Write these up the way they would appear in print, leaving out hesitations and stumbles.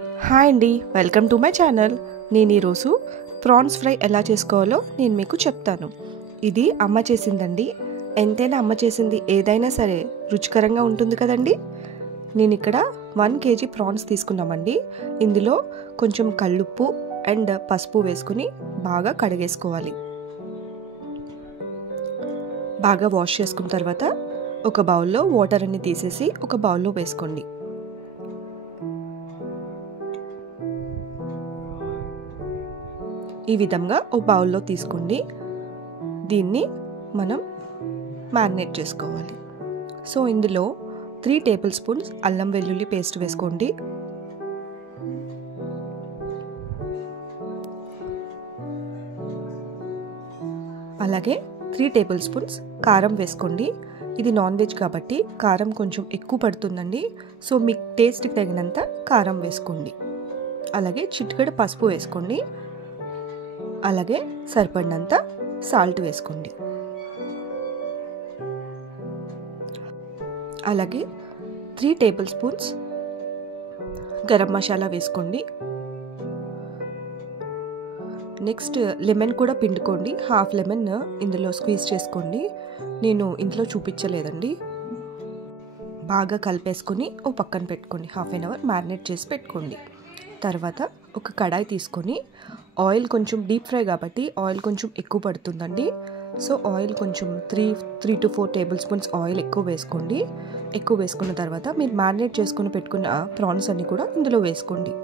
Hi అండి, welcome to my channel. నేను ఈరోజు ప్రాన్స్ ఫ్రై ఎలా చేసుకోవాలో నేను మీకు చెప్తాను. ఇది అమ్మ చేసిందండి. ఎంతైనా అమ్మ చేసింది ఏదైనా సరే రుచికరంగా ఉంటుంది కదండి. నేను ఇక్కడ 1 kg ప్రాన్స్ తీసుకున్నామండి. ఇందులో కొంచెం కల్లుప్పు అండ్ పసుపు వేసుకుని బాగా కడిగేసుకోవాలి. బాగా వాష్ చేసుకున్న తర్వాత ఒక బౌల్లో వాటర్ అన్ని తీసేసి ఒక బౌల్లో వేసుకోండి. ఈ విధంగా ఒక బౌల్లో తీసుకోండి. దీన్ని మనం మ్యారినేట్ చేసుకోవాలి. సో ఇందులో 3 టేబుల్ స్పూన్స్ అల్లం వెల్లుల్లి పేస్ట్ వేసుకోండి. అలాగే 3 టేబుల్ స్పూన్స్ కారం వేసుకోండి. ఇది నాన్ వెజ్ కాబట్టి కారం కొంచెం ఎక్కువ పడుతుందండి. సో మీ టేస్ట్కి తగినంత కారం వేసుకోండి. అలాగే చిటికెడు పసుపు వేసుకోండి. అలాగే సరిపడినంత సాల్ట్ వేసుకోండి. అలాగే 3 టేబుల్ స్పూన్స్ గరం మసాలా వేసుకోండి. నెక్స్ట్ లెమన్ కూడా పిండుకోండి. హాఫ్ లెమన్ ఇందులో స్క్వీజ్ చేసుకోండి. నేను ఇంట్లో చూపించలేదండి. బాగా కలిపేసుకొని ఓ పక్కన పెట్టుకోండి. హాఫ్ అన్ అవర్ మ్యారినేట్ చేసి పెట్టుకోండి. తర్వాత ఒక కడాయి తీసుకొని ఆయిల్ కొంచెం డీప్ ఫ్రై కాబట్టి ఆయిల్ కొంచెం ఎక్కువ పడుతుందండి. సో ఆయిల్ కొంచెం 3 to 4 టేబుల్ స్పూన్స్ ఆయిల్ ఎక్కువ వేసుకోండి. ఎక్కువ వేసుకున్న తర్వాత మీరు మ్యారినేట్ చేసుకుని పెట్టుకున్న ప్రాన్స్ అన్ని కూడా ఇందులో వేసుకోండి.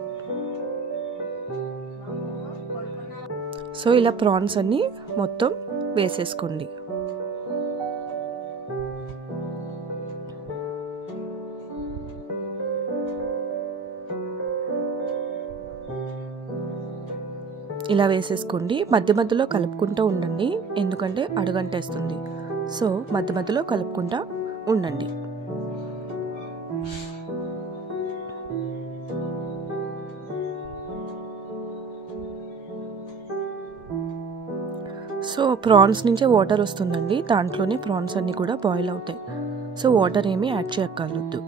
సో ఇలా ప్రాన్స్ అన్ని మొత్తం వేసేసుకోండి. ఇలా వేసేసుకోండి. మధ్య మధ్యలో కలుపుకుంటూ ఉండండి, ఎందుకంటే అడుగంటేస్తుంది. సో మధ్య మధ్యలో కలుపుకుంటూ ఉండండి. సో ప్రాన్స్ నుంచే వాటర్ వస్తుందండి. దాంట్లోనే ప్రాన్స్ అన్నీ కూడా బాయిల్ అవుతాయి. సో వాటర్ ఏమీ యాడ్ చేయక్కర్లేదు.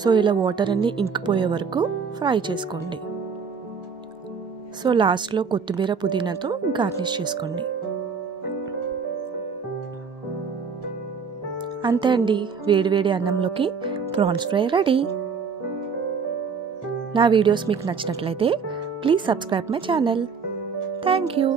సో ఇలా వాటర్ అన్నీ ఇంకిపోయే వరకు ఫ్రై చేసుకోండి. సో లాస్ట్లో కొత్తిమీర పుదీనాతో గార్నిష్ చేసుకోండి. అంతే అండి, వేడివేడి అన్నంలోకి ప్రాన్స్ ఫ్రై రెడీ. నా వీడియోస్ మీకు నచ్చినట్లయితే please subscribe my channel. Thank you.